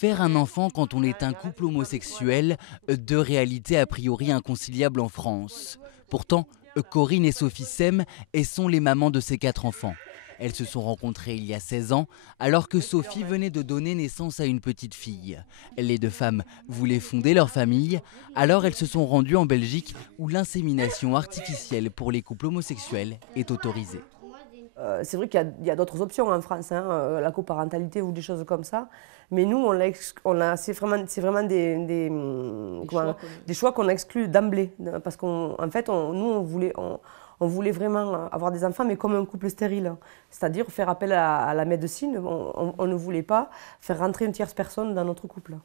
Faire un enfant quand on est un couple homosexuel, deux réalités a priori inconciliables en France. Pourtant, Corinne et Sophie s'aiment et sont les mamans de ces 4 enfants. Elles se sont rencontrées il y a 16 ans, alors que Sophie venait de donner naissance à une petite fille. Les deux femmes voulaient fonder leur famille, alors elles se sont rendues en Belgique où l'insémination artificielle pour les couples homosexuels est autorisée. C'est vrai qu'il y a d'autres options en France, la coparentalité ou des choses comme ça. Mais nous, c'est vraiment des choix qu'on a exclus d'emblée. Parce qu'en fait, on voulait vraiment avoir des enfants, mais comme un couple stérile. C'est-à-dire faire appel à la médecine. On ne voulait pas faire rentrer une tierce personne dans notre couple.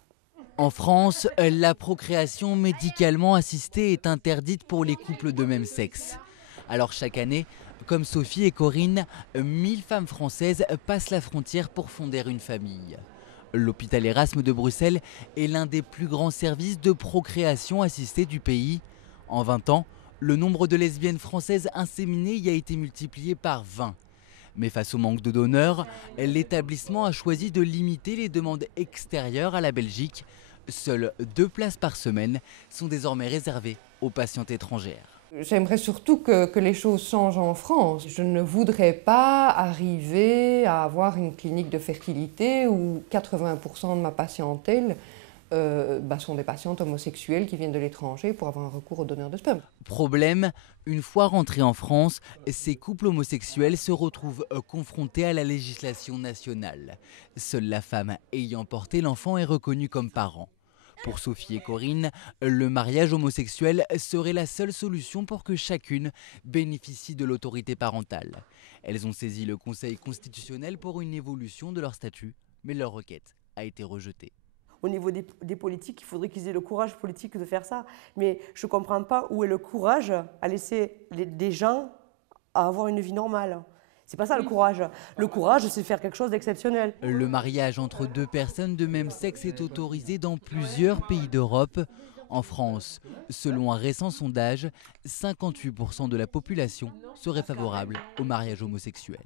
En France, la procréation médicalement assistée est interdite pour les couples de même sexe. Alors chaque année, comme Sophie et Corinne, 1000 femmes françaises passent la frontière pour fonder une famille. L'hôpital Erasme de Bruxelles est l'un des plus grands services de procréation assistée du pays. En 20 ans, le nombre de lesbiennes françaises inséminées y a été multiplié par 20. Mais face au manque de donneurs, l'établissement a choisi de limiter les demandes extérieures à la Belgique. Seules 2 places par semaine sont désormais réservées aux patientes étrangères. J'aimerais surtout que les choses changent en France. Je ne voudrais pas arriver à avoir une clinique de fertilité où 80% de ma patientèle sont des patientes homosexuelles qui viennent de l'étranger pour avoir un recours au donneur de sperme. Problème, une fois rentrés en France, ces couples homosexuels se retrouvent confrontés à la législation nationale. Seule la femme ayant porté l'enfant est reconnue comme parent. Pour Sophie et Corinne, le mariage homosexuel serait la seule solution pour que chacune bénéficie de l'autorité parentale. Elles ont saisi le Conseil constitutionnel pour une évolution de leur statut, mais leur requête a été rejetée. Au niveau des politiques, il faudrait qu'ils aient le courage politique de faire ça. Mais je ne comprends pas où est le courage à laisser des gens à avoir une vie normale. C'est pas ça le courage. Le courage, c'est faire quelque chose d'exceptionnel. Le mariage entre 2 personnes de même sexe est autorisé dans plusieurs pays d'Europe. En France, selon un récent sondage, 58% de la population serait favorable au mariage homosexuel.